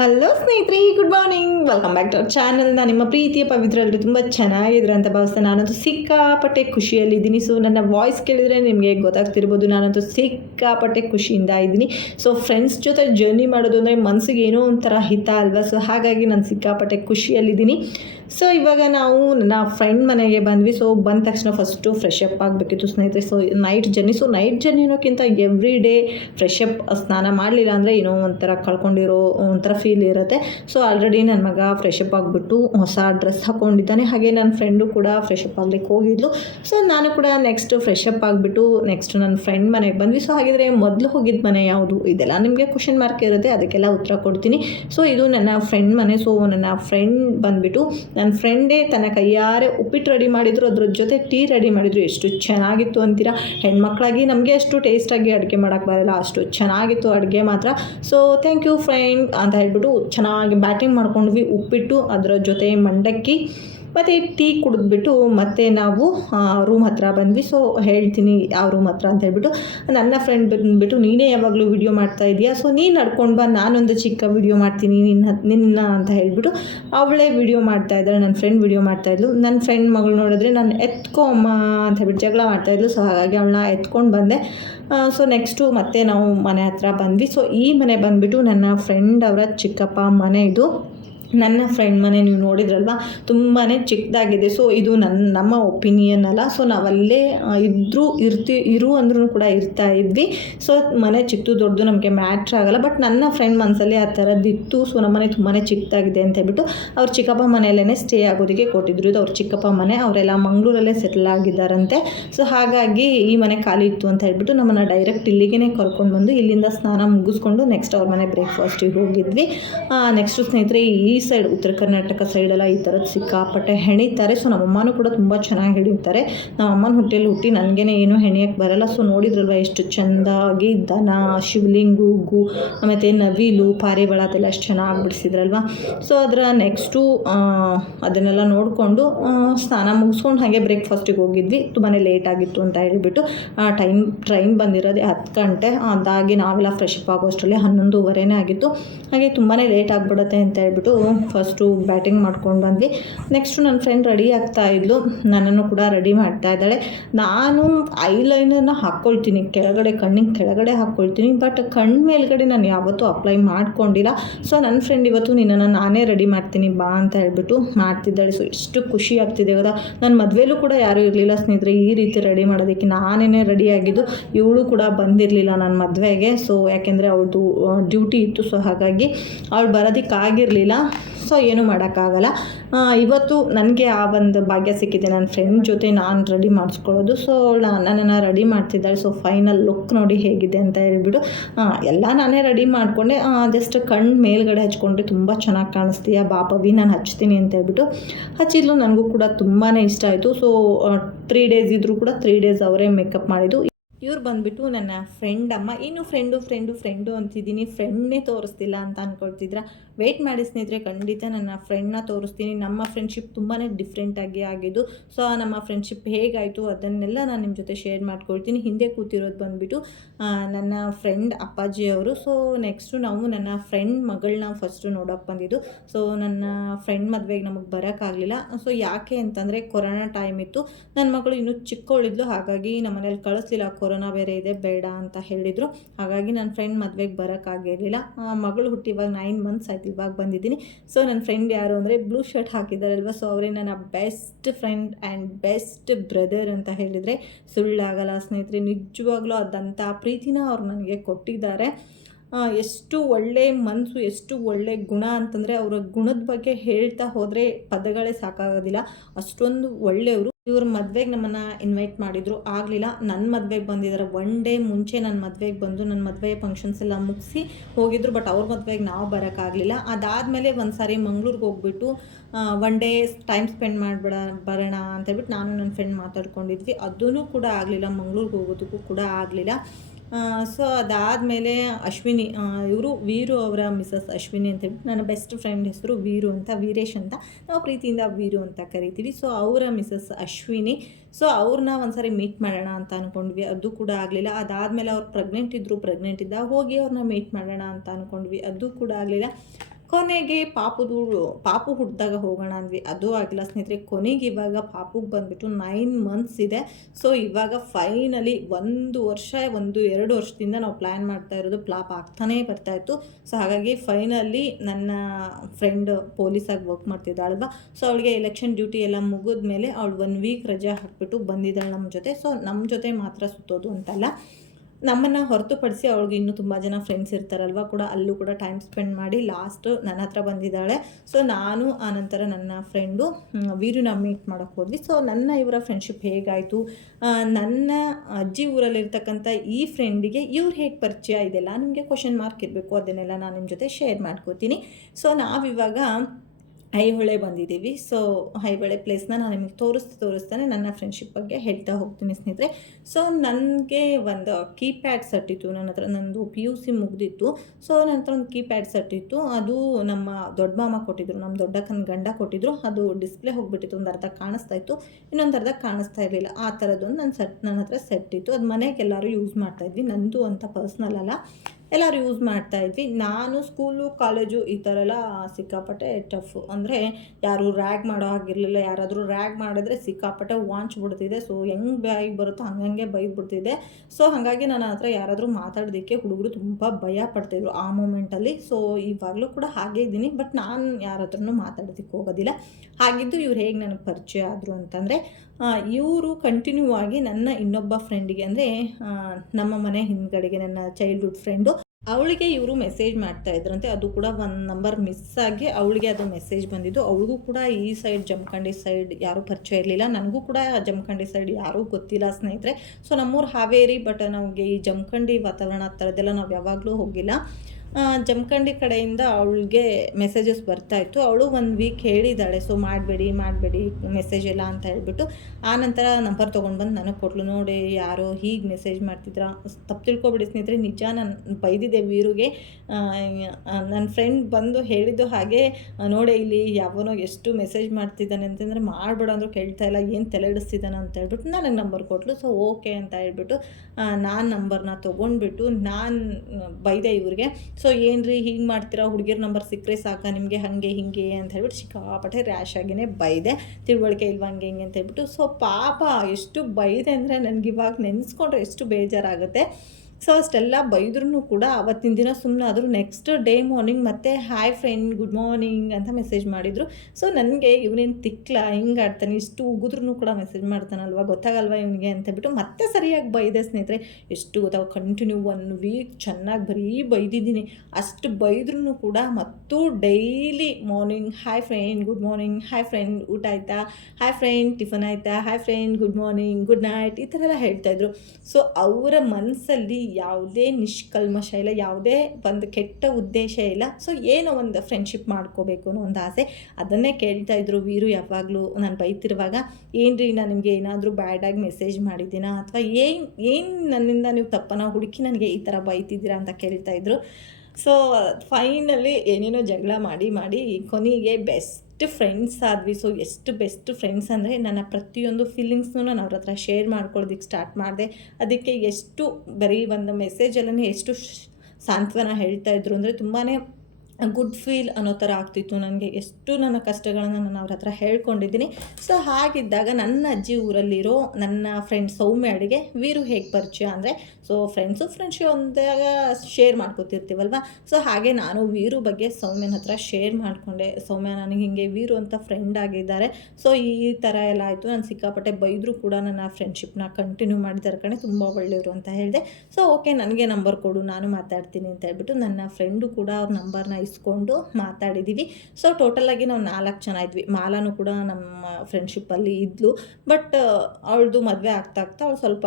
Hello ಸ್ನೇಹಿತರೆ good morning welcome back to our channel ನಾನು ನಿಮ್ಮ ಪ್ರೀತಿಯ ಪವಿತ್ರ ತುಂಬ ಚೆನ್ನಾಗಿದ್ರು ಅಂತ ಭಾವಿಸ್ತೇನೆ ನಾನಂತೂ ಸಿಕ್ಕಾಪಟ್ಟೆ ಖುಷಿಯಲ್ಲಿದ್ದೀನಿ ಸೊ ನನ್ನ ವಾಯ್ಸ್ ಕೇಳಿದರೆ ನಿಮಗೆ ಗೊತ್ತಾಗ್ತಿರ್ಬೋದು, ನಾನಂತೂ ಸಿಕ್ಕಾಪಟ್ಟೆ ಖುಷಿಯಿಂದ ಇದ್ದೀನಿ. ಸೊ ಫ್ರೆಂಡ್ಸ್ ಜೊತೆ ಜರ್ನಿ ಮಾಡೋದು ಅಂದರೆ ಮನಸ್ಸಿಗೆ ಏನೋ ಒಂಥರ ಹಿತ ಅಲ್ವಾ? ಸೊ ಹಾಗಾಗಿ ನಾನು ಸಿಕ್ಕಾಪಟ್ಟೆ ಖುಷಿಯಲ್ಲಿದ್ದೀನಿ. ಸೊ ಇವಾಗ ನಾವು ನನ್ನ ಫ್ರೆಂಡ್ ಮನೆಗೆ ಬಂದ್ವಿ. ಸೊ ಬಂದ ತಕ್ಷಣ ಫಸ್ಟು ಫ್ರೆಶ್ ಅಪ್ ಆಗಬೇಕಿತ್ತು ಸ್ನೇಹಿತರೆ. So night journey so night journey ಅನ್ನೋಕ್ಕಿಂತ every day fresh up ಸ್ನಾನ ಮಾಡಲಿಲ್ಲ ಅಂದರೆ ಏನೋ ಒಂಥರ ಕಳ್ಕೊಂಡಿರೋ ಒಂಥರ ಫೀಲ್ ಇರುತ್ತೆ. ಸೊ ಆಲ್ರೆಡಿ ನನ್ನ ಮಗ ಫ್ರೆಶ್ ಅಪ್ ಆಗಿಬಿಟ್ಟು ಹೊಸ ಡ್ರೆಸ್ ಹಾಕ್ಕೊಂಡಿದ್ದಾನೆ ಹಾಗೆ ನನ್ನ ಫ್ರೆಂಡು ಕೂಡ ಫ್ರೆಶ್ ಅಪ್ ಆಗ್ಲಿಕ್ಕೆ ಹೋಗಿದ್ಲು. ಸೊ ನಾನು ಕೂಡ ನೆಕ್ಸ್ಟ್ ಫ್ರೆಶ್ ಅಪ್ ಆಗಿಬಿಟ್ಟು ನೆಕ್ಸ್ಟ್ ನನ್ನ ಫ್ರೆಂಡ್ ಮನೆಗೆ ಬಂದ್ವಿ. ಸೊ ಹಾಗಿದ್ರೆ ಮೊದಲು ಹೋಗಿದ್ದ ಮನೆ ಯಾವುದು? ಇದೆಲ್ಲ ನಿಮಗೆ ಕ್ವಶನ್ ಮಾರ್ಕ್ ಇರುತ್ತೆ. ಅದಕ್ಕೆಲ್ಲ ಉತ್ತರ ಕೊಡ್ತೀನಿ. ಸೊ ಇದು ನನ್ನ ಫ್ರೆಂಡ್ ಮನೆ. ಸೊ ನನ್ನ ಫ್ರೆಂಡ್ ಬಂದುಬಿಟ್ಟು ನನ್ನ ಫ್ರೆಂಡೇ ತನ್ನ ಕೈಯಾರೆ ಉಪ್ಪಿಟ್ಟು ರೆಡಿ ಮಾಡಿದ್ರು, ಅದ್ರ ಜೊತೆ ಟೀ ರೆಡಿ ಮಾಡಿದ್ರು. ಎಷ್ಟು ಚೆನ್ನಾಗಿತ್ತು ಅಂತೀರಾ? ಹೆಣ್ಮಕ್ಳಾಗಿ ನಮಗೆ ಅಷ್ಟು ಟೇಸ್ಟಾಗಿ ಅಡುಗೆ ಮಾಡೋಕ್ಕೆ ಬರಲ್ಲ, ಅಷ್ಟು ಚೆನ್ನಾಗಿತ್ತು ಅಡುಗೆ ಮಾತ್ರ. ಸೊ ಥ್ಯಾಂಕ್ ಯು ಫ್ರೆಂಡ್ ಅಂತ ಹೇಳ್ಬಿಟ್ಟು ಚೆನ್ನಾಗಿ ಬ್ಯಾಟಿಂಗ್ ಮಾಡ್ಕೊಂಡ್ವಿ ಉಪ್ಪಿಟ್ಟು, ಅದರ ಜೊತೆ ಮಂಡಕ್ಕಿ. ಮತ್ತು ಟೀ ಕುಡಿದ್ಬಿಟ್ಟು ಮತ್ತೆ ನಾವು ರೂಮ್ ಹತ್ರ ಬಂದ್ವಿ. ಸೊ ಹೇಳ್ತೀನಿ ಯಾವ ರೂಮ್ ಹತ್ರ ಅಂತ ಹೇಳ್ಬಿಟ್ಟು, ನನ್ನ ಫ್ರೆಂಡ್ ಬಂದುಬಿಟ್ಟು, ನೀನೇ ಯಾವಾಗಲೂ ವಿಡಿಯೋ ಮಾಡ್ತಾ ಇದೆಯಾ? ಸೊ ನೀನು ನಡ್ಕೊಂಡು ಬಾ, ನಾನೊಂದು ಚಿಕ್ಕ ವಿಡಿಯೋ ಮಾಡ್ತೀನಿ, ನಿನ್ನ ನಿನ್ನ ಅಂತ ಹೇಳ್ಬಿಟ್ಟು, ಅವಳೇ ವಿಡಿಯೋ ಮಾಡ್ತಾ ಇದ್ದಾಳೆ, ನನ್ನ ಫ್ರೆಂಡ್ ವಿಡಿಯೋ ಮಾಡ್ತಾಯಿದ್ಲು ನನ್ನ ಫ್ರೆಂಡ್ ಮಗಳು ನೋಡಿದ್ರೆ ನಾನು ಎತ್ಕೊ ಅಮ್ಮ ಅಂತ ಹೇಳ್ಬಿಟ್ಟು ಜಗಳ ಮಾಡ್ತಾ ಇದ್ಲು. ಸೊ ಹಾಗಾಗಿ ಅವಳನ್ನ ಎತ್ಕೊಂಡು ಬಂದೆ. ಸೊ ನೆಕ್ಸ್ಟು ಮತ್ತೆ ನಾವು ಮನೆ ಹತ್ರ ಬಂದ್ವಿ. ಸೊ ಈ ಮನೆ ಬಂದುಬಿಟ್ಟು ನನ್ನ ಫ್ರೆಂಡ್ ಅವರ ಚಿಕ್ಕಪ್ಪ ಮನೆ ಇದು. ನನ್ನ ಫ್ರೆಂಡ್ ಮನೆ ನೀವು ನೋಡಿದ್ರಲ್ವ? ತುಂಬಾ ಚಿಕ್ಕದಾಗಿದೆ. ಸೊ ಇದು ನನ್ನ ನಮ್ಮ ಒಪಿನಿಯನ್ ಅಲ್ಲ. ಸೊ ನಾವಲ್ಲೇ ಇದ್ದರೂ ಇರ್ತಿ, ಇರು ಅಂದ್ರೂ ಕೂಡ ಇರ್ತಾ ಇದ್ವಿ. ಸೊ ಮನೆ ಚಿಕ್ಕದು ದೊಡ್ಡದು ನಮಗೆ ಮ್ಯಾಟ್ರ್ ಆಗಲ್ಲ. ಬಟ್ ನನ್ನ ಫ್ರೆಂಡ್ ಮನಸ್ಸಲ್ಲಿ ಆ ಥರದ್ದಿತ್ತು ಸೊ ನಮ್ಮ ಮನೆ ತುಂಬಾ ಚಿಕ್ಕದಾಗಿದೆ ಅಂತ ಹೇಳ್ಬಿಟ್ಟು ಅವ್ರ ಚಿಕ್ಕಪ್ಪ ಮನೆಯಲ್ಲೇ ಸ್ಟೇ ಆಗೋದಕ್ಕೆ ಕೊಟ್ಟಿದ್ರು. ಇದು ಅವ್ರ ಚಿಕ್ಕಪ್ಪ ಮನೆ. ಅವರೆಲ್ಲ ಮಂಗಳೂರಲ್ಲೇ ಸೆಟಲ್ ಆಗಿದ್ದಾರಂತೆ. ಸೊ ಹಾಗಾಗಿ ಈ ಮನೆ ಖಾಲಿ ಇತ್ತು ಅಂತ ಹೇಳ್ಬಿಟ್ಟು ನಮ್ಮನ್ನು ಡೈರೆಕ್ಟ್ ಇಲ್ಲಿಗೇ ಕರ್ಕೊಂಡು ಬಂದು ಇಲ್ಲಿಂದ ಸ್ನಾನ ಮುಗಿಸ್ಕೊಂಡು ನೆಕ್ಸ್ಟ್ ಅವ್ರ ಮನೆ ಬ್ರೇಕ್ಫಾಸ್ಟಿಗೆ ಹೋಗಿದ್ವಿ. ನೆಕ್ಸ್ಟು ಸ್ನೇಹಿತರೆ, ಈ ಸೈಡ್, ಉತ್ತರ ಕರ್ನಾಟಕ ಸೈಡೆಲ್ಲ ಈ ಥರದ್ದು ಸಿಕ್ಕಾಪಟ್ಟೆ ಹೆಣಿತಾರೆ. ಸೊ ನಮ್ಮಮ್ಮನೂ ಕೂಡ ತುಂಬ ಚೆನ್ನಾಗಿ ಹೆಣಿತಾರೆ. ನಮ್ಮ ಅಮ್ಮನ ಹುಟ್ಟಿಯಲ್ಲಿ ಹುಟ್ಟಿ ನನಗೇನೆ ಏನು ಹೆಣಿಯಕ್ಕೆ ಬರಲ್ಲ. ಸೊ ನೋಡಿದ್ರಲ್ವ ಎಷ್ಟು ಚೆಂದಾಗಿ ದನ, ಶಿವಲಿಂಗು, ಗು ಮತ್ತು ನವಿಲು, ಪಾರಿವಾಳ ಅದೆಲ್ಲ ಎಷ್ಟು ಚೆನ್ನಾಗಿ ಬಿಡಿಸಿದ್ರಲ್ವ? ಸೊ ಅದರ ನೆಕ್ಸ್ಟು ಅದನ್ನೆಲ್ಲ ನೋಡಿಕೊಂಡು ಸ್ನಾನ ಮುಗಿಸ್ಕೊಂಡು ಹಾಗೆ ಬ್ರೇಕ್ಫಾಸ್ಟಿಗೆ ಹೋಗಿದ್ವಿ. ತುಂಬಾ ಲೇಟ್ ಆಗಿತ್ತು ಅಂತ ಹೇಳಿಬಿಟ್ಟು ಟೈಮ್, ಟ್ರೈನ್ ಬಂದಿರೋದೇ ಹತ್ತು ಗಂಟೆ. ಅದಾಗಿ ನಾವೆಲ್ಲ ಫ್ರೆಶ್ ಅಪ್ ಆಗೋಷ್ಟರಲ್ಲಿ ಹನ್ನೊಂದುವರೆನೇ ಆಗಿತ್ತು. ಹಾಗೆ ತುಂಬಾ ಲೇಟ್ ಆಗಿಬಿಡುತ್ತೆ ಅಂತ ಹೇಳ್ಬಿಟ್ಟು ಫಸ್ಟು ಬ್ಯಾಟಿಂಗ್ ಮಾಡ್ಕೊಂಡು ಬಂದ್ವಿ. ನೆಕ್ಸ್ಟು ನನ್ನ ಫ್ರೆಂಡ್ ರೆಡಿ ಆಗ್ತಾ ಇದ್ಲು. ನನ್ನನ್ನು ಕೂಡ ರೆಡಿ ಮಾಡ್ತಾ ಇದ್ದಾಳೆ. ನಾನು ಐಲೈನರ್ನ ಹಾಕ್ಕೊಳ್ತೀನಿ ಕೆಳಗಡೆ ಕಣ್ಣಿಗೆ ಕೆಳಗಡೆ ಹಾಕ್ಕೊಳ್ತೀನಿ ಬಟ್ ಕಣ್ಣು ಮೇಲ್ಗಡೆ ನಾನು ಯಾವತ್ತೂ ಅಪ್ಲೈ ಮಾಡ್ಕೊಂಡಿಲ್ಲ. ಸೊ ನನ್ನ ಫ್ರೆಂಡ್ ಇವತ್ತು ನಿನ್ನನ್ನು ನಾನೇ ರೆಡಿ ಮಾಡ್ತೀನಿ. ಬಾ ಅಂತ ಹೇಳ್ಬಿಟ್ಟು ಮಾಡ್ತಿದ್ದಾಳೆ. ಸೊ ಎಷ್ಟು ಖುಷಿ ಆಗ್ತಿದೆ ಗೊತ್ತಾ? ನನ್ನ ಮದುವೆಲೂ ಕೂಡ ಯಾರೂ ಇರಲಿಲ್ಲ ಸ್ನೇಹಿತರೆ. ಈ ರೀತಿ ರೆಡಿ ಮಾಡೋದಕ್ಕೆ ನಾನೇ ರೆಡಿ ಆಗಿದ್ದು ಇವಳು ಕೂಡ ಬಂದಿರಲಿಲ್ಲ ನನ್ನ ಮದುವೆಗೆ. ಸೊ ಯಾಕೆಂದರೆ ಅವಳದು ಡ್ಯೂಟಿ ಇತ್ತು. ಸೊ ಹಾಗಾಗಿ ಅವಳು ಬರೋದಕ್ಕಾಗಿರಲಿಲ್ಲ. ಸೊ ಏನೂ ಮಾಡೋಕ್ಕಾಗಲ್ಲ. ಇವತ್ತು ನನಗೆ ಆ ಒಂದು ಭಾಗ್ಯ ಸಿಕ್ಕಿದೆ ನನ್ನ ಫ್ರೆಂಡ್ ಜೊತೆ ನಾನು ರೆಡಿ ಮಾಡಿಸ್ಕೊಳ್ಳೋದು. ಸೊ ನನ್ನನ್ನು ರೆಡಿ ಮಾಡ್ತಿದ್ದಾಳೆ. ಸೊ ಫೈನಲ್ ಲುಕ್ ನೋಡಿ ಹೇಗಿದೆ ಅಂತ ಹೇಳಿಬಿಟ್ಟು ಎಲ್ಲ ನಾನೇ ರೆಡಿ ಮಾಡಿಕೊಂಡೆ. ಜಸ್ಟ್ ಕಣ್ಣು ಮೇಲ್ಗಡೆ ಹಚ್ಕೊಂಡ್ರೆ ತುಂಬ ಚೆನ್ನಾಗಿ ಕಾಣಿಸ್ತೀಯ? ಬಾಪವಿ ನಾನು ಹಚ್ತೀನಿ ಅಂತ ಹೇಳ್ಬಿಟ್ಟು. ಹಚ್ಚಿದ್ಲು. ನನಗೂ ಕೂಡ ತುಂಬಾ ಇಷ್ಟ ಆಯಿತು. ಸೊ ತ್ರೀ ಡೇಸ್ ಇದ್ದರೂ ಕೂಡ ತ್ರೀ ಡೇಸ್ ಅವರೇ ಮೇಕಪ್ ಮಾಡಿದ್ದು. ಇವ್ರು ಬಂದುಬಿಟ್ಟು ನನ್ನ ಫ್ರೆಂಡ್ ಅಮ್ಮ, ಇನ್ನು ಫ್ರೆಂಡು ಫ್ರೆಂಡು ಫ್ರೆಂಡು ಅಂತಿದ್ದೀನಿ ಫ್ರೆಂಡ್ನೇ ತೋರಿಸ್ತಿಲ್ಲ ಅಂತ ಅಂದ್ಕೊಳ್ತಿದ್ರ ವೆಯ್ಟ್ ಮಾಡಿ ಸ್ನೇಹಿತರೆ, ಖಂಡಿತ ನನ್ನ ಫ್ರೆಂಡ್ನ ತೋರಿಸ್ತೀನಿ. ನಮ್ಮ ಫ್ರೆಂಡ್ಶಿಪ್ ತುಂಬಾ ಡಿಫ್ರೆಂಟಾಗಿ ಆಗಿದ್ದು ಸೊ ನಮ್ಮ ಫ್ರೆಂಡ್ಶಿಪ್ ಹೇಗಾಯಿತು ಅದನ್ನೆಲ್ಲ ನಾನು ನಿಮ್ಮ ಜೊತೆ ಶೇರ್ ಮಾಡ್ಕೊಳ್ತೀನಿ. ಹಿಂದೆ ಕೂತಿರೋದು ಬಂದುಬಿಟ್ಟು ನನ್ನ ಫ್ರೆಂಡ್ ಅಪ್ಪಾಜಿ ಅವರು. ಸೊ ನೆಕ್ಸ್ಟು ನಾವು ನನ್ನ ಫ್ರೆಂಡ್ ಮಗಳನ್ನ ಫಸ್ಟು ನೋಡೋಕೆ ಬಂದಿದ್ದು. ಸೊ ನನ್ನ ಫ್ರೆಂಡ್ ಮದುವೆಗೆ ನಮಗೆ ಬರೋಕ್ಕಾಗಲಿಲ್ಲ. ಸೊ ಯಾಕೆ ಅಂತಂದರೆ ಕೊರೋನಾ ಟೈಮ್ ಇತ್ತು. ನನ್ನ ಮಗಳು ಇನ್ನೂ ಚಿಕ್ಕವಳಿದ್ಲು ಹಾಗಾಗಿ ನಮ್ಮ ಮನೇಲಿ ಕಳಿಸ್ಲಿಲ್ಲ ಬೇರೆ ಇದೆ, ಬೇಡ ಅಂತ ಹೇಳಿದರು. ಹಾಗಾಗಿ ನನ್ನ ಫ್ರೆಂಡ್ ಮದುವೆಗೆ ಬರೋಕ್ಕಾಗಿರಲಿಲ್ಲ ಮಗಳು ಹುಟ್ಟಿ ಇವಾಗ ನೈನ್ ಮಂತ್ಸ್ ಆಯ್ತು, ಇವಾಗ ಬಂದಿದ್ದೀನಿ. ಸೊ ನನ್ನ ಫ್ರೆಂಡ್ ಯಾರು ಅಂದರೆ ಬ್ಲೂ ಶರ್ಟ್ ಹಾಕಿದ್ದಾರಲ್ವ? ಸೊ ಅವರೇ ನನ್ನ best friend and best brother ಅಂತ ಹೇಳಿದರೆ ಸುಳ್ಳಾಗಲ್ಲ ಸ್ನೇಹಿತರೆ. ನಿಜವಾಗ್ಲೂ ಅದಂಥ ಪ್ರೀತಿನ ಅವ್ರು ನನಗೆ ಕೊಟ್ಟಿದ್ದಾರೆ. ಎಷ್ಟು ಒಳ್ಳೆ ಮನಸ್ಸು ಎಷ್ಟು ಒಳ್ಳೆ ಗುಣ ಅಂತಂದರೆ ಅವರ ಗುಣದ ಬಗ್ಗೆ ಹೇಳ್ತಾ ಹೋದರೆ ಪದಗಳೇ ಸಾಕಾಗೋದಿಲ್ಲ. ಅಷ್ಟೊಂದು ಒಳ್ಳೆಯವರು. ಇವ್ರ ಮದುವೆಗೆ ನಮ್ಮನ್ನು ಇನ್ವೈಟ್ ಮಾಡಿದರು. ಆಗಲಿಲ್ಲ. ನನ್ನ ಮದುವೆಗೆ ಬಂದಿದ್ದಾರೆ ಒನ್ ಡೇ ಮುಂಚೆ ನನ್ನ ಮದುವೆಗೆ ಬಂದು ನನ್ನ ಮದುವೆ ಫಂಕ್ಷನ್ಸ್ ಎಲ್ಲ ಮುಗಿಸಿ ಹೋಗಿದ್ರು. ಬಟ್ ಅವ್ರ ಮದುವೆಗೆ ನಾವು ಬರೋಕ್ಕಾಗಲಿಲ್ಲ. ಅದಾದಮೇಲೆ ಒಂದು ಸಾರಿ ಮಂಗ್ಳೂರಿಗೆ ಹೋಗ್ಬಿಟ್ಟು ಒನ್ ಡೇ ಟೈಮ್ ಸ್ಪೆಂಡ್ ಮಾಡ್ಬಿಡ, ಬರೋಣ ಅಂತ ಹೇಳ್ಬಿಟ್ಟು ನಾನು ನನ್ನ ಫ್ರೆಂಡ್ ಮಾತಾಡ್ಕೊಂಡಿದ್ವಿ. ಅದೂ ಕೂಡ ಆಗಲಿಲ್ಲ. ಮಂಗ್ಳೂರಿಗೆ ಹೋಗೋದಕ್ಕೂ ಕೂಡ ಆಗಲಿಲ್ಲ. ಸೊ ಅದಾದಮೇಲೆ ಅಶ್ವಿನಿ ಇವರು ವೀರು ಅವರ ಮಿಸಸ್ ಅಶ್ವಿನಿ ಅಂತ ಹೇಳಿ ನನ್ನ ಬೆಸ್ಟ್ ಫ್ರೆಂಡ್ ಹೆಸರು ವೀರು ಅಂತ, ವೀರೇಶ್ ಅಂತ. ನಾವು ಪ್ರೀತಿಯಿಂದ ವೀರು ಅಂತ ಕರಿತೀವಿ. ಸೊ ಅವರ ಮಿಸಸ್ ಅಶ್ವಿನಿ ಸೊ ಅವ್ರನ್ನ ಒಂದ್ಸರಿ ಮೀಟ್ ಮಾಡೋಣ ಅಂತ ಅಂದ್ಕೊಂಡ್ವಿ ಅದು ಕೂಡ ಆಗಲಿಲ್ಲ. ಅದಾದಮೇಲೆ ಅವ್ರು ಪ್ರೆಗ್ನೆಂಟ್ ಇದ್ದರು ಪ್ರೆಗ್ನೆಂಟ್ ಇದ್ದಾಗ ಹೋಗಿ ಅವ್ರನ್ನ ಮೀಟ್ ಮಾಡೋಣ ಅಂತ ಅಂದ್ಕೊಂಡ್ವಿ ಅದು ಕೂಡ ಆಗಲಿಲ್ಲ. ಕೊನೆಗೆ ಪಾಪುದು ಪಾಪು ಹುಟ್ಟಿದಾಗ ಹೋಗೋಣ ಅಂದ್ವಿ. ಅದು ಆಗಿಲ್ಲ ಸ್ನೇಹಿತರೆ, ಕೊನೆಗೆ ಇವಾಗ ಪಾಪುಗೆ ಬಂದ್ಬಿಟ್ಟು ನೈನ್ ಮಂತ್ಸ್ ಇದೆ. ಸೊ ಇವಾಗ ಫೈನಲಿ ಒಂದು ವರ್ಷ, ಒಂದು ಎರಡು ವರ್ಷದಿಂದ ನಾವು ಪ್ಲ್ಯಾನ್ ಮಾಡ್ತಾ ಇರೋದು ಪ್ಲಾಪ್ ಆಗ್ತಾನೇ ಬರ್ತಾ ಇತ್ತು. ಸೊ ಹಾಗಾಗಿ ಫೈನಲಿ ನನ್ನ ಫ್ರೆಂಡ್ ಪೊಲೀಸಾಗಿ ವರ್ಕ್ ಮಾಡ್ತಿದ್ದಾಳಲ್ವ? ಸೊ ಅವಳಿಗೆ ಎಲೆಕ್ಷನ್ ಡ್ಯೂಟಿ ಎಲ್ಲ ಮುಗಿದ ಮೇಲೆ ಅವಳು ಒನ್ ವೀಕ್ ರಜೆ ಹಾಕ್ಬಿಟ್ಟು ಬಂದಿದ್ದಾಳೆ ನಮ್ಮ ಜೊತೆ. ಸೊ ನಮ್ಮ ಜೊತೆ ಮಾತ್ರ ಸುತ್ತೋದು ಅಂತಲ್ಲ. ನಮ್ಮನ್ನು ಹೊರತುಪಡಿಸಿ ಅವಳಿಗೆ ಇನ್ನೂ ತುಂಬ ಜನ ಫ್ರೆಂಡ್ಸ್ ಇರ್ತಾರಲ್ವ ಕೂಡ ಅಲ್ಲೂ ಕೂಡ ಟೈಮ್ ಸ್ಪೆಂಡ್ ಮಾಡಿ ಲಾಸ್ಟ್ ನನ್ನ ಹತ್ರ ಬಂದಿದ್ದಾಳೆ. ಸೊ ನಾನು ಆನಂತರ ನನ್ನ ಫ್ರೆಂಡು ವೀರುನ ಮೀಟ್ ಮಾಡೋಕ್ಕೆ ಹೋದ್ವಿ. ಸೊ ನನ್ನ ಇವರ ಫ್ರೆಂಡ್ಶಿಪ್ ಹೇಗಾಯಿತು? ನನ್ನ ಅಜ್ಜಿ ಊರಲ್ಲಿರ್ತಕ್ಕಂಥ ಈ ಫ್ರೆಂಡಿಗೆ ಇವ್ರು ಹೇಗೆ ಪರಿಚಯ ಇದೆಲ್ಲ ನಿಮಗೆ ಕ್ವಶನ್ ಮಾರ್ಕ್ ಇರಬೇಕು. ಅದನ್ನೆಲ್ಲ ನಾನು ನಿಮ್ಮ ಜೊತೆ ಶೇರ್ ಮಾಡ್ಕೋತೀನಿ. ಸೊ ನಾವಿವಾಗ ಐಹೊಳೆ ಬಂದಿದ್ದೀವಿ. ಸೊ ಐಹೊಳೆ ಪ್ಲೇಸ್ನ ನಾನು ನಿಮಗೆ ತೋರಿಸ್ತಾ, ತೋರಿಸ್ತಾನೆ ನನ್ನ ಫ್ರೆಂಡ್ಶಿಪ್ ಬಗ್ಗೆ ಹೇಳ್ತಾ ಹೋಗ್ತೀನಿ ಸ್ನೇಹಿತರೆ. ಸೊ ನನಗೆ ಒಂದು ಕೀಪ್ಯಾಡ್ ಸೆಟ್ ನನ್ನ ಹತ್ರ ನಂದು ಪಿ ಯು ಸಿ ಮುಗ್ದಿತ್ತು. ಸೊ ನನ್ನ ಹತ್ರ ಒಂದು ಕೀಪ್ಯಾಡ್ ಸೆಟ್ ಇತ್ತು. ಅದು ನಮ್ಮ ದೊಡ್ಡ ಮಾಮ ಕೊಟ್ಟಿದ್ರು. ನಮ್ಮ ದೊಡ್ಡಕ್ಕನ ಗಂಡ ಕೊಟ್ಟಿದ್ರು. ಅದು ಡಿಸ್ಪ್ಲೇ ಹೋಗ್ಬಿಟ್ಟಿತ್ತು. ಒಂದು ಅರ್ಧ ಕಾಣಿಸ್ತಾ ಇತ್ತು. ಇನ್ನೊಂದು ಅರ್ಧ ಕಾಣಿಸ್ತಾ ಇರಲಿಲ್ಲ. ಆ ಥರದ್ದೊಂದು ನನ್ನ ಸೆಟ್ ನನ್ನ ಹತ್ರ ಸೆಟ್ ಇತ್ತು. ಅದು ಮನೆಗೆ ಎಲ್ಲರೂ ಯೂಸ್ ಮಾಡ್ತಾಯಿದ್ವಿ ನಂದು ಅಂತ ಪರ್ಸ್ನಲ್ ಅಲ್ಲ. ಎಲ್ಲರೂ ಯೂಸ್ ಮಾಡ್ತಾ ಇದ್ವಿ. ನಾನು ಸ್ಕೂಲು ಕಾಲೇಜು ಈ ಥರ ಎಲ್ಲ ಸಿಕ್ಕಾಪಟ್ಟೆ ಟಫ್ ಅಂದರೆ ಯಾರು ರ್ಯಾಗ್ ಮಾಡೋ ಹಾಗಿರಲಿಲ್ಲ. ಯಾರಾದರೂ ರ್ಯಾಗ್ ಮಾಡಿದ್ರೆ ಸಿಕ್ಕಾಪಟ್ಟೆ ವಾಂಚ್ ಬಿಡ್ತಿದೆ. ಸೊ ಹೆಂಗೆ ಬಾಯಿಗೆ ಬರುತ್ತೋ ಹಂಗಂಗೆ ಬೈದು ಬಿಡ್ತಿದೆ. ಸೊ ಹಾಗಾಗಿ ನನ್ನ ಹತ್ರ ಯಾರಾದರೂ ಮಾತಾಡೋದಕ್ಕೆ ಹುಡುಗರು ತುಂಬ ಭಯ ಪಡ್ತಿದ್ರು ಆ ಮೂಮೆಂಟಲ್ಲಿ ಸೊ ಇವಾಗಲೂ ಕೂಡ ಹಾಗೇ ಇದ್ದೀನಿ. ಬಟ್ ನಾನು ಯಾರ ಹತ್ರನೂ ಮಾತಾಡೋದಕ್ಕೆ ಹೋಗೋದಿಲ್ಲ. ಹಾಗಿದ್ದು ಇವ್ರು ಹೇಗೆ ನನಗೆ ಪರಿಚಯ ಆದರು ಅಂತಂದರೆ ಇವರು ಕಂಟಿನ್ಯೂ ಆಗಿ ನನ್ನ ಇನ್ನೊಬ್ಬ ಫ್ರೆಂಡಿಗೆ ಅಂದರೆ ನಮ್ಮ ಮನೆ ಹಿಂದ್ಗಡೆಗೆ ನನ್ನ ಚೈಲ್ಡ್ಹುಡ್ ಫ್ರೆಂಡು ಅವಳಿಗೆ ಇವರು ಮೆಸೇಜ್ ಮಾಡ್ತಾ ಇದ್ರಂತೆ ಅದು ಕೂಡ ಒಂದು ನಂಬರ್ ಮಿಸ್ ಆಗಿ ಅವಳಿಗೆ ಅದು ಮೆಸೇಜ್ ಬಂದಿದ್ದು. ಅವಳಿಗೂ ಕೂಡ ಈ ಸೈಡ್ ಜಮಖಂಡಿ ಸೈಡ್ ಯಾರೂ ಪರಿಚಯ ಇರಲಿಲ್ಲ. ನನಗೂ ಕೂಡ ಜಮಖಂಡಿ ಸೈಡ್ ಯಾರೂ ಗೊತ್ತಿಲ್ಲ ಸ್ನೇಹಿತರೆ. ಸೊ ನಮ್ಮೂರು ಹಾವೇರಿ ಬಟ್ ನಮಗೆ ಈ ಜಮಖಂಡಿ ವಾತಾವರಣ ಆ ಥರದ್ದೆಲ್ಲ ನಾವು ಯಾವಾಗಲೂ ಹೋಗಿಲ್ಲ. ಜಮಖಂಡಿ ಕಡೆಯಿಂದ ಅವಳಿಗೆ ಮೆಸೇಜಸ್ ಬರ್ತಾಯಿತ್ತು ಅವಳು ಒಂದು ವೀಕ್ ಹೇಳಿದ್ದಾಳೆ ಸೊ ಮಾಡಬೇಡಿ ಮಾಡಬೇಡಿ ಮೆಸೇಜ್ ಎಲ್ಲ ಅಂತ ಹೇಳ್ಬಿಟ್ಟು. ಆ ನಂತರ ನಂಬರ್ ತೊಗೊಂಡು ಬಂದು ನನಗೆ ಕೊಟ್ಲು. ನೋಡಿ ಯಾರೋ ಹೀಗೆ ಮೆಸೇಜ್ ಮಾಡ್ತಿದ್ರ. ತಪ್ಪು ತಿಳ್ಕೊಬಿಡಿ ಸ್ನೇಹಿತರೆ, ನಿಜ ನಾನು ಬೈದಿದ್ದೆ ವೀರುಗೆ. ನನ್ನ ಫ್ರೆಂಡ್ ಬಂದು ಹೇಳಿದ್ದು ಹಾಗೆ. ನೋಡಿ ಇಲ್ಲಿ ಯಾವನೋ ಎಷ್ಟು ಮೆಸೇಜ್ ಮಾಡ್ತಿದ್ದಾನೆ ಅಂತಂದರೆ, ಮಾಡಬೇಡ ಅಂದರೂ ಕೇಳ್ತಾ ಇಲ್ಲ, ಏನು ತಲೆಡಿಸ್ತಿದ್ದಾನೆ ಅಂತ ಹೇಳ್ಬಿಟ್ಟು ನನಗೆ ನಂಬರ್ ಕೊಟ್ಲು. ಸೊ ಓಕೆ ಅಂತ ಹೇಳ್ಬಿಟ್ಟು ನಾನು ನಂಬರ್ನ ತೊಗೊಂಡ್ಬಿಟ್ಟು ನಾನು ಬೈದೆ ಇವ್ರಿಗೆ. ಸೊ ಏನ್ರಿ ಹಿಂಗೆ ಮಾಡ್ತೀರಾ? ಹುಡುಗಿರ್ ನಂಬರ್ ಸಿಕ್ಕರೆ ಸಾಕ? ನಿಮಗೆ ಹಾಗೆ, ಹಿಂಗೆ ಅಂತ ಹೇಳ್ಬಿಟ್ಟು ಸಿಕ್ಕಾಪಟ್ಟೆ ರ್ಯಾಶ್ ಆಗಿನೇ ಬೈದೆ. ತಿಳುವಳಿಕೆ ಇಲ್ವಾ ಹಂಗೆ, ಹಿಂಗೆ ಅಂತ ಹೇಳ್ಬಿಟ್ಟು. ಸೊ ಪಾಪ, ಎಷ್ಟು ಬೈದೆ ಅಂದರೆ ನನಗಿವಾಗ ನೆನೆಸ್ಕೊಂಡ್ರೆ ಎಷ್ಟು ಬೇಜಾರಾಗುತ್ತೆ. ಸೊ ಅಷ್ಟೆಲ್ಲ ಬೈದ್ರೂ ಕೂಡ ಅವತ್ತಿನ ದಿನ ಸುಮ್ಮನೆ ಆದರೂ ನೆಕ್ಸ್ಟ್ ಡೇ ಮಾರ್ನಿಂಗ್ ಮತ್ತೆ ಹಾಯ್ ಫ್ರೆಂಡ್ ಗುಡ್ ಮಾರ್ನಿಂಗ್ ಅಂತ ಮೆಸೇಜ್ ಮಾಡಿದರು. ಸೊ ನನಗೆ ಇವನೇನು ತಿಕ್ಲ, ಹಿಂಗೆ ಆಡ್ತಾನೆ, ಇಷ್ಟು ಉಗಿದ್ರೂ ಕೂಡ ಮೆಸೇಜ್ ಮಾಡ್ತಾನಲ್ವ, ಗೊತ್ತಾಗಲ್ವ ಇವನಿಗೆ? ಅಂತ ಹೇಳ್ಬಿಟ್ಟು ಮತ್ತೆ ಸರಿಯಾಗಿ ಬೈದೆ ಸ್ನೇಹಿತರೆ. ಎಷ್ಟು ಗೊತ್ತಾಗ ಕಂಟಿನ್ಯೂ ಒನ್ ವೀಕ್ ಚೆನ್ನಾಗಿ ಬರೀ ಬೈದಿದ್ದೀನಿ. ಅಷ್ಟು ಬೈದ್ರೂ ಕೂಡ ಮತ್ತು daily morning hi friend good morning hi friend ಊಟ ಆಯಿತಾ? ಹಾಯ್ ಫ್ರೆಂಡ್ ಟಿಫನ್ ಆಯಿತಾ? Hi friend good morning good night ಈ ಥರ ಎಲ್ಲ ಹೇಳ್ತಾಯಿದ್ರು ಸೊ ಅವರ ಮನಸ್ಸಲ್ಲಿ ಯಾವುದೇ ನಿಷ್ಕಲ್ಮಶ ಇಲ್ಲ ಯಾವುದೇ ಒಂದು ಕೆಟ್ಟ ಉದ್ದೇಶ ಇಲ್ಲ. ಸೊ ಏನೋ ಒಂದು ಫ್ರೆಂಡ್ಶಿಪ್ ಮಾಡ್ಕೋಬೇಕು ಅನ್ನೋ ಒಂದು ಆಸೆ. ಅದನ್ನೇ ಕೇಳ್ತಾ ಇದ್ರು ವೀರು ಯಾವಾಗಲೂ ನಾನು ಬೈತಿರುವಾಗ ಏನು ರೀ ನಾನು ನಿಮಗೆ ಏನಾದರೂ ಬ್ಯಾಡಾಗಿ ಮೆಸೇಜ್ ಮಾಡಿದ್ದೀನಾ? ಅಥವಾ ಏನು ಏನು ನನ್ನಿಂದ ನೀವು ತಪ್ಪನ ಹುಡುಕಿ ನನಗೆ ಈ ಥರ ಬೈತಿದ್ದೀರಾ? ಅಂತ ಕೇಳ್ತಾ ಇದ್ರು. ಸೊ ಫೈನಲಿ ಏನೇನೋ ಜಗಳ ಮಾಡಿ ಮಾಡಿ ಕೊನೆಗೆ ಬೆಸ್ಟ್ ಫ್ರೆಂಡ್ಸ್ ಆದ್ವಿ. ಸೊ ಎಷ್ಟು ಬೆಸ್ಟ್ ಫ್ರೆಂಡ್ಸ್ ಅಂದರೆ ನನ್ನ ಪ್ರತಿಯೊಂದು ಫೀಲಿಂಗ್ಸ್ನೂ ನಾನು ಅವ್ರ ಹತ್ರ ಶೇರ್ ಮಾಡ್ಕೊಳ್ಳೋದಕ್ಕೆ ಸ್ಟಾರ್ಟ್ ಮಾಡಿದೆ. ಅದಕ್ಕೆ ಎಷ್ಟು ಬರೀ ಒಂದು ಮೆಸೇಜಲ್ಲೇ ಎಷ್ಟು ಸಾಂತ್ವನ ಹೇಳ್ತಾ ಇದ್ರು ಅಂದರೆ ತುಂಬಾ ಗುಡ್ ಫೀಲ್ ಅನ್ನೋ ಥರ ಆಗ್ತಿತ್ತು. ನನಗೆ ಎಷ್ಟು ನನ್ನ ಕಷ್ಟಗಳನ್ನು ನಾನು ಅವ್ರ ಹತ್ರ ಹೇಳ್ಕೊಂಡಿದ್ದೀನಿ. ಸೊ ಹಾಗಿದ್ದಾಗ ನನ್ನ ಅಜ್ಜಿ ಊರಲ್ಲಿರೋ ನನ್ನ ಫ್ರೆಂಡ್ ಸೌಮ್ಯ ಅಡುಗೆ ವೀರು ಹೇಗೆ ಪರಿಚಯ ಅಂದರೆ ಸೊ ಫ್ರೆಂಡ್ಸು ಫ್ರೆಂಡ್ಶಿಪ್ ಒಂದಾಗ ಶೇರ್ ಮಾಡ್ಕೋತಿರ್ತೀವಲ್ವ? ಸೊ ಹಾಗೆ ನಾನು ವೀರು ಬಗ್ಗೆ ಸೌಮ್ಯನ ಹತ್ರ ಶೇರ್ ಮಾಡಿಕೊಂಡೆ. ಸೌಮ್ಯ ನನಗೆ ಹಿಂಗೆ ವೀರು ಅಂತ ಫ್ರೆಂಡ್ ಆಗಿದ್ದಾರೆ. ಸೊ ಈ ಥರ ಎಲ್ಲ ಆಯಿತು. ನಾನು ಸಿಕ್ಕಾಪಟ್ಟೆ ಬೈದರೂ ಕೂಡ ನನ್ನ ಫ್ರೆಂಡ್ಶಿಪ್ನ ಕಂಟಿನ್ಯೂ ಮಾಡಿದ್ದಾರೆ ಕಣೆ. ತುಂಬ ಒಳ್ಳೆಯವರು ಅಂತ ಹೇಳಿದೆ. ಸೊ ಓಕೆ ನನಗೆ ನಂಬರ್ ಕೊಡು. ನಾನು ಮಾತಾಡ್ತೀನಿ ಅಂತ ಹೇಳ್ಬಿಟ್ಟು ನನ್ನ ಫ್ರೆಂಡು ಕೂಡ ಅವ್ರ ನಂಬರ್ನ ಇಸ್ಕೊಂಡು ಮಾತಾಡಿದ್ದೀವಿ ಸೊ ಟೋಟಲಾಗಿ ನಾವು ನಾಲ್ಕು ಜನ ಇದ್ವಿ. ಮಾಲಾನು ಕೂಡ ನಮ್ಮ ಫ್ರೆಂಡ್ಶಿಪ್ಪಲ್ಲಿ ಇದ್ಲು. ಬಟ್ ಅವಳದು ಮದುವೆ ಆಗ್ತಾ ಆಗ್ತಾ ಅವಳು ಸ್ವಲ್ಪ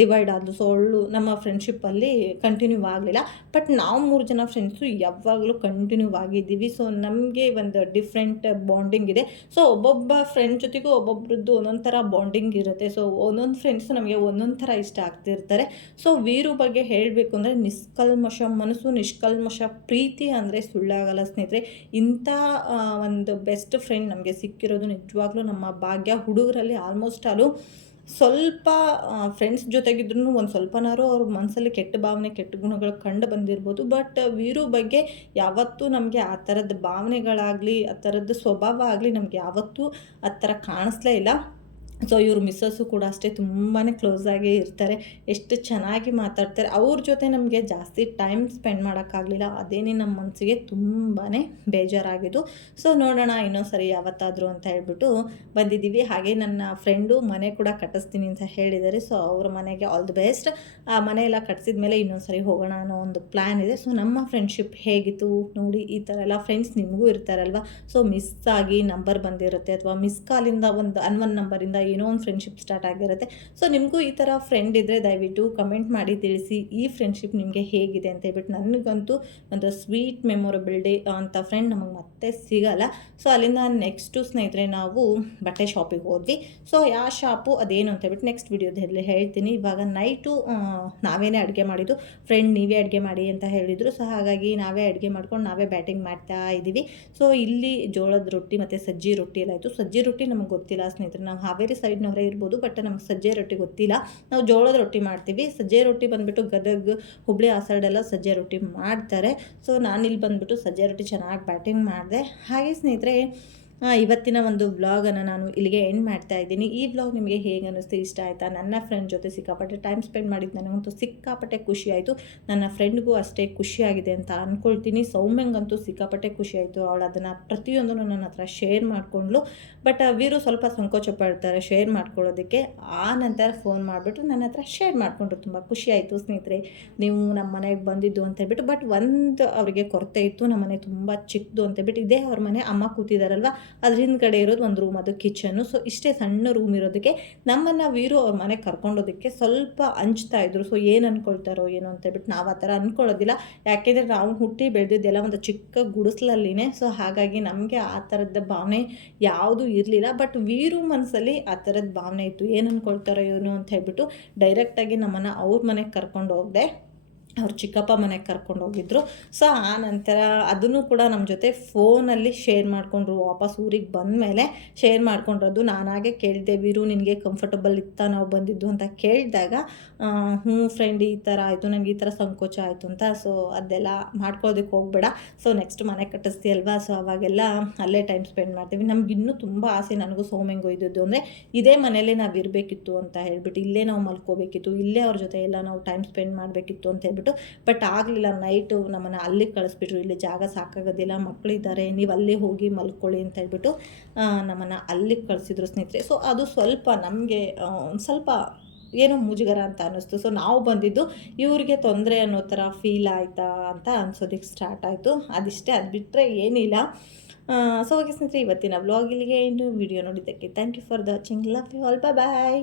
ಡಿವೈಡ್ ಆದಳು ಸೊ ಅವಳು ನಮ್ಮ ಫ್ರೆಂಡ್ಶಿಪ್ಪಲ್ಲಿ ಕಂಟಿನ್ಯೂ ಆಗಲಿಲ್ಲ. ಬಟ್ ನಾವು ಮೂರು ಜನ ಫ್ರೆಂಡ್ಸು ಯಾವಾಗಲೂ ಕಂಟಿನ್ಯೂ ಆಗಿದ್ದೀವಿ. ಸೊ ನಮಗೆ ಒಂದು ಡಿಫ್ರೆಂಟ್ ಬಾಂಡಿಂಗ್ ಇದೆ. ಸೊ ಒಬ್ಬೊಬ್ಬ ಫ್ರೆಂಡ್ ಜೊತೆಗೂ ಒಬ್ಬೊಬ್ರದ್ದು ಒಂದೊಂದು ಥರ ಬಾಂಡಿಂಗ್ ಇರುತ್ತೆ. ಸೊ ಒಂದೊಂದು ಫ್ರೆಂಡ್ಸ್ ನಮಗೆ ಒಂದೊಂದು ಥರ ಇಷ್ಟ ಆಗ್ತಿರ್ತಾರೆ. ಸೊ ವೀರು ಬಗ್ಗೆ ಹೇಳಬೇಕು ಅಂದರೆ ನಿಷ್ಕಲ್ಮಶ ಮನಸ್ಸು ನಿಷ್ಕಲ್ಮಶ ಪ್ರೀತಿ ಅಂದರೆ ಸುಳ್ಳಾಗಲ್ಲ ಸ್ನೇಹಿತರೆ. ಇಂಥ ಒಂದು ಬೆಸ್ಟ್ ಫ್ರೆಂಡ್ ನಮಗೆ ಸಿಕ್ಕಿರೋದು ನಿಜವಾಗ್ಲೂ ನಮ್ಮ ಭಾಗ್ಯ. ಹುಡುಗರಲ್ಲಿ ಆಲ್ಮೋಸ್ಟ್ ಆಲು ಸ್ವಲ್ಪ ಫ್ರೆಂಡ್ಸ್ ಜೊತೆಗಿದ್ರೂ ಒಂದು ಸ್ವಲ್ಪನಾರು ಅವ್ರ ಮನಸ್ಸಲ್ಲಿ ಕೆಟ್ಟ ಭಾವನೆ, ಕೆಟ್ಟ ಗುಣಗಳು ಕಂಡು ಬಂದಿರ್ಬೋದು. ಬಟ್ ವೀರು ಬಗ್ಗೆ ಯಾವತ್ತೂ ನಮಗೆ ಆ ಥರದ ಭಾವನೆಗಳಾಗಲಿ, ಆ ಥರದ ಸ್ವಭಾವ ಆಗಲಿ ನಮಗೆ ಯಾವತ್ತೂ ಆ ಥರ ಕಾಣಿಸ್ಲೇ ಇಲ್ಲ. ಸೊ ಇವ್ರ ಮಿಸ್ಸಸ್ಸು ಕೂಡ ಅಷ್ಟೇ ತುಂಬಾ ಆಗಿ ಇರ್ತಾರೆ. ಎಷ್ಟು ಚೆನ್ನಾಗಿ ಮಾತಾಡ್ತಾರೆ. ಅವ್ರ ಜೊತೆ ನಮಗೆ ಜಾಸ್ತಿ ಟೈಮ್ ಸ್ಪೆಂಡ್ ಮಾಡೋಕ್ಕಾಗಲಿಲ್ಲ. ಅದೇನೇ ನಮ್ಮ ಮನಸ್ಸಿಗೆ ತುಂಬಾ ಬೇಜಾರಾಗಿದ್ದು. ಸೊ ನೋಡೋಣ ಇನ್ನೊಂದು ಸರಿ ಯಾವತ್ತಾದರೂ ಅಂತ ಹೇಳ್ಬಿಟ್ಟು ಬಂದಿದ್ದೀವಿ. ಹಾಗೆ ನನ್ನ ಫ್ರೆಂಡು ಮನೆ ಕೂಡ ಕಟ್ಟಿಸ್ತೀನಿ ಅಂತ ಹೇಳಿದ್ದಾರೆ. ಸೊ ಅವ್ರ ಮನೆಗೆ ಆಲ್ ದಿ ಬೆಸ್ಟ್ ಆ ಮನೆ ಎಲ್ಲ ಕಟ್ಟಿಸಿದ ಮೇಲೆ ಇನ್ನೊಂದು ಸರಿ ಹೋಗೋಣ ಅನ್ನೋ ಒಂದು ಪ್ಲ್ಯಾನ್ ಇದೆ. ಸೊ ನಮ್ಮ ಫ್ರೆಂಡ್ಶಿಪ್ ಹೇಗಿತ್ತು? ನೋಡಿ, ಈ ಥರ ಎಲ್ಲ ಫ್ರೆಂಡ್ಸ್ ನಿಮಗೂ ಇರ್ತಾರಲ್ವ? ಸೊ ಮಿಸ್ ಆಗಿ ನಂಬರ್ ಬಂದಿರುತ್ತೆ. ಅಥವಾ ಮಿಸ್ ಕಾಲಿಂದ ಒಂದು ಅನ್ವನ್ ನಂಬರಿಂದ ಏನೋ ಒಂದು ಫ್ರೆಂಡ್ಶಿಪ್ ಸ್ಟಾರ್ಟ್ ಆಗಿರುತ್ತೆ. ಸೊ ನಿಮಗೂ ಈ ಥರ ಫ್ರೆಂಡ್ ಇದ್ದರೆ ದಯವಿಟ್ಟು ಕಮೆಂಟ್ ಮಾಡಿ ತಿಳಿಸಿ ಈ ಫ್ರೆಂಡ್ಶಿಪ್ ನಿಮಗೆ ಹೇಗಿದೆ ಅಂತ ಹೇಳ್ಬಿಟ್ಟು ನನಗಂತೂ ಒಂದು ಸ್ವೀಟ್ ಮೆಮೊರಬಲ್ ಡೇ ಅಂತ ಫ್ರೆಂಡ್ ನಮಗೆ ಮತ್ತೆ ಸಿಗಲ್ಲ. ಸೊ ಅಲ್ಲಿಂದ ನೆಕ್ಸ್ಟು ಸ್ನೇಹಿತರೆ ನಾವು ಬಟ್ಟೆ ಶಾಪಿಗೆ ಹೋದ್ವಿ. ಸೊ ಯಾವ ಶಾಪು ಅದೇನು ಅಂತ ಹೇಳ್ಬಿಟ್ಟು ನೆಕ್ಸ್ಟ್ ವಿಡಿಯೋದಲ್ಲಿ ಹೇಳ್ತೀನಿ. ಇವಾಗ ನೈಟು ನಾವೇನೇ ಅಡುಗೆ ಮಾಡಿದ್ದು ಫ್ರೆಂಡ್ ನೀವೇ ಅಡುಗೆ ಮಾಡಿ ಅಂತ ಹೇಳಿದರು. ಸೊ ಹಾಗಾಗಿ ನಾವೇ ಅಡುಗೆ ಮಾಡ್ಕೊಂಡು ನಾವೇ ಬ್ಯಾಟಿಂಗ್ ಮಾಡ್ತಾ ಇದ್ದೀವಿ. ಸೊ ಇಲ್ಲಿ ಜೋಳದ ರೊಟ್ಟಿ ಮತ್ತು ಸಜ್ಜಿ ರೊಟ್ಟಿ ಎಲ್ಲ ಆಯಿತು. ಸಜ್ಜಿ ರೊಟ್ಟಿ ನಮಗೆ ಗೊತ್ತಿಲ್ಲ ಸ್ನೇಹಿತರೆ. ನಾವು ಹಾವೇರಿ ಸೈಡ್ನವರೇ ಇರ್ಬೋದು ಬಟ್ ನಮ್ಗೆ ಸಜ್ಜೆ ರೊಟ್ಟಿ ಗೊತ್ತಿಲ್ಲ. ನಾವು ಜೋಳದ ರೊಟ್ಟಿ ಮಾಡ್ತೀವಿ. ಸಜ್ಜೆ ರೊಟ್ಟಿ ಬಂದುಬಿಟ್ಟು ಗದಗ, ಹುಬ್ಳಿ ಆ ಸೈಡೆಲ್ಲ ಸಜ್ಜೆ ರೊಟ್ಟಿ ಮಾಡ್ತಾರೆ. ಸೊ ನಾನಿಲ್ಲಿ ಬಂದುಬಿಟ್ಟು ಸಜ್ಜೆ ರೊಟ್ಟಿ ಚೆನ್ನಾಗಿ ಬ್ಯಾಟಿಂಗ್ ಮಾಡಿದೆ. ಹಾಗೆ ಸ್ನೇಹಿತರೆ ಇವತ್ತಿನ ಒಂದು ವ್ಲಾಗನ್ನು ನಾನು ಇಲ್ಲಿಗೆ ಎಂಡ್ ಮಾಡ್ತಾ ಇದ್ದೀನಿ. ಈ ವ್ಲಾಗ್ ನಿಮಗೆ ಹೇಗೆ ಅನ್ನಿಸ್ತು, ಇಷ್ಟ ಆಯಿತಾ? ನನ್ನ ಫ್ರೆಂಡ್ ಜೊತೆ ಸಿಕ್ಕಾಪಟ್ಟೆ ಟೈಮ್ ಸ್ಪೆಂಡ್ ಮಾಡಿದ್ದು ನನಗಂತೂ ಸಿಕ್ಕಾಪಟ್ಟೆ ಖುಷಿ ಆಯಿತು. ನನ್ನ ಫ್ರೆಂಡ್ಗೂ ಅಷ್ಟೇ ಖುಷಿಯಾಗಿದೆ ಅಂತ ಅಂದ್ಕೊಳ್ತೀನಿ ಸೌಮ್ಯಂಗಂತೂ ಸಿಕ್ಕಾಪಟ್ಟೆ ಖುಷಿ ಆಯಿತು. ಅವಳು ಅದನ್ನು ಪ್ರತಿಯೊಂದನ್ನು ನನ್ನ ಹತ್ರ ಶೇರ್ ಮಾಡಿಕೊಂಡ್ಲು ಬಟ್ ವೀರು ಸ್ವಲ್ಪ ಸಂಕೋಚ ಪಡ್ತಾರೆ ಶೇರ್ ಮಾಡ್ಕೊಳ್ಳೋದಕ್ಕೆ. ಆ ನಂತರ ಫೋನ್ ಮಾಡಿಬಿಟ್ಟು ನನ್ನ ಹತ್ರ ಶೇರ್ ಮಾಡಿಕೊಂಡ್ರು. ತುಂಬ ಖುಷಿ ಆಯಿತು ಸ್ನೇಹಿತರೆ. ನೀವು ನಮ್ಮ ಮನೆಗೆ ಬಂದಿದ್ದು ಅಂತ ಹೇಳ್ಬಿಟ್ಟು ಬಟ್ ಒಂದು ಅವರಿಗೆ ಕೊರತೆ ಇತ್ತು. ನಮ್ಮ ಮನೆ ತುಂಬ ಚಿಕ್ಕದು ಅಂತ ಹೇಳ್ಬಿಟ್ಟು, ಇದೇ ಅವ್ರ ಮನೆ ಅಮ್ಮ ಕೂತಿದ್ದಾರಲ್ವ ಅದ್ರ ಹಿಂದ್ಗಡೆ ಇರೋದು ಒಂದು ರೂಮ್ ಅದು ಕಿಚನ್ನು ಸೊ ಇಷ್ಟೇ ಸಣ್ಣ ರೂಮ್ ಇರೋದಕ್ಕೆ ನಮ್ಮನ್ನು ವೀರು ಅವ್ರ ಮನೆಗೆ ಕರ್ಕೊಂಡೋದಕ್ಕೆ ಸ್ವಲ್ಪ ಹಂಚ್ತಾ ಇದ್ರು. ಸೊ ಏನು ಅಂದ್ಕೊಳ್ತಾರೋ ಏನೋ ಅಂತ ಹೇಳ್ಬಿಟ್ಟು ನಾವು ಆ ಥರ ಅಂದ್ಕೊಳ್ಳೋದಿಲ್ಲ ಯಾಕೆಂದರೆ ನಾವು ಹುಟ್ಟಿ ಬೆಳೆದಿದ್ದೆಲ್ಲ ಒಂದು ಚಿಕ್ಕ ಗುಡಿಸ್ಲಲ್ಲಿನೇ. ಸೊ ಹಾಗಾಗಿ ನಮಗೆ ಆ ಥರದ ಭಾವನೆ ಯಾವುದೂ ಇರಲಿಲ್ಲ. ಬಟ್ ವೀರು ಮನಸ್ಸಲ್ಲಿ ಆ ಥರದ ಭಾವನೆ ಇತ್ತು. ಏನು ಅಂದ್ಕೊಳ್ತಾರೋ ಏನು ಅಂತ ಹೇಳ್ಬಿಟ್ಟು ಡೈರೆಕ್ಟಾಗಿ ನಮ್ಮನ್ನು ಅವ್ರ ಮನೆಗೆ ಕರ್ಕೊಂಡು ಹೋಗಿದೆ ಅವ್ರ ಚಿಕ್ಕಪ್ಪ ಮನೆಗೆ ಕರ್ಕೊಂಡು ಹೋಗಿದ್ರು. ಸೊ ಆ ನಂತರ ಅದನ್ನು ಕೂಡ ನಮ್ಮ ಜೊತೆ ಫೋನಲ್ಲಿ ಶೇರ್ ಮಾಡಿಕೊಂಡ್ರು. ವಾಪಸ್ ಊರಿಗೆ ಬಂದ ಮೇಲೆ ಶೇರ್ ಮಾಡ್ಕೊಂಡ್ರದ್ದು ನಾನಾಗೆ ಕೇಳಿದೆ ವೀರು ನಿನಗೆ ಕಂಫರ್ಟಬಲ್ ಇತ್ತ? ನಾವು ಬಂದಿದ್ದು ಅಂತ ಕೇಳಿದಾಗ ಹ್ಞೂ ಫ್ರೆಂಡ್ ಈ ಥರ ಆಯಿತು. ನನಗೆ ಈ ಥರ ಸಂಕೋಚ ಆಯಿತು ಅಂತ. ಸೊ ಅದೆಲ್ಲ ಮಾಡ್ಕೊಳ್ಳೋದಕ್ಕೆ ಹೋಗ್ಬೇಡ. ಸೊ ನೆಕ್ಸ್ಟ್ ಮನೆ ಕಟ್ಟಿಸ್ತೀಯಲ್ವಾ? ಸೊ ಅವಾಗೆಲ್ಲ ಅಲ್ಲೇ ಟೈಮ್ ಸ್ಪೆಂಡ್ ಮಾಡ್ತೀವಿ. ನಮ್ಗೆ ಇನ್ನೂ ತುಂಬ ಆಸೆ ನನಗೂ ಸೋಮೆಂಗೋ ಇದ್ದದ್ದು. ಅಂದರೆ ಇದೇ ಮನೇಲೇ ನಾವು ಇರಬೇಕಿತ್ತು ಅಂತ ಹೇಳ್ಬಿಟ್ಟು, ಇಲ್ಲೇ ನಾವು ಮಲ್ಕೋಬೇಕಿತ್ತು. ಇಲ್ಲೇ ಅವ್ರ ಜೊತೆ ಎಲ್ಲ ನಾವು ಟೈಮ್ ಸ್ಪೆಂಡ್ ಮಾಡಬೇಕಿತ್ತು ಅಂತ ಹೇಳ್ಬಿಟ್ಟು ಬಟ್ ಆಗಲಿಲ್ಲ, ನೈಟು ನಮ್ಮನ್ನು ಅಲ್ಲಿಗೆ ಕಳಿಸ್ಬಿಟ್ರು, ಇಲ್ಲಿ ಜಾಗ ಸಾಕಾಗೋದಿಲ್ಲ ಮಕ್ಕಳಿದ್ದಾರೆ ನೀವು ಅಲ್ಲಿ ಹೋಗಿ ಮಲ್ಕೊಳ್ಳಿ ಅಂತ ಹೇಳ್ಬಿಟ್ಟು ನಮ್ಮನ್ನು ಅಲ್ಲಿಗೆ ಕಳಿಸಿದ್ರು ಸ್ನೇಹಿತರೆ. ಸೊ ಅದು ಸ್ವಲ್ಪ ನಮಗೆ ಸ್ವಲ್ಪ ಏನೋ ಮುಜುಗರ ಅಂತ ಅನ್ನಿಸ್ತು. ಸೊ ನಾವು ಬಂದಿದ್ದು, ಇವ್ರಿಗೆ ತೊಂದರೆ ಅನ್ನೋ ಥರ ಫೀಲ್ ಆಯಿತಾ? ಅಂತ ಅನ್ಸೋದಕ್ಕೆ ಸ್ಟಾರ್ಟ್ ಆಯಿತು. ಅದಿಷ್ಟೇ, ಅದು ಬಿಟ್ಟರೆ ಏನಿಲ್ಲ. ಸೊ ಓಕೆ ಸ್ನೇಹಿತರೆ, ಇವತ್ತಿನ ವ್ಲಾಗ್ ಇಲ್ಲಿಗೆ ಏನು ವಿಡಿಯೋ ನೋಡಿದ್ದಕ್ಕೆ thank you for the watching love you all bye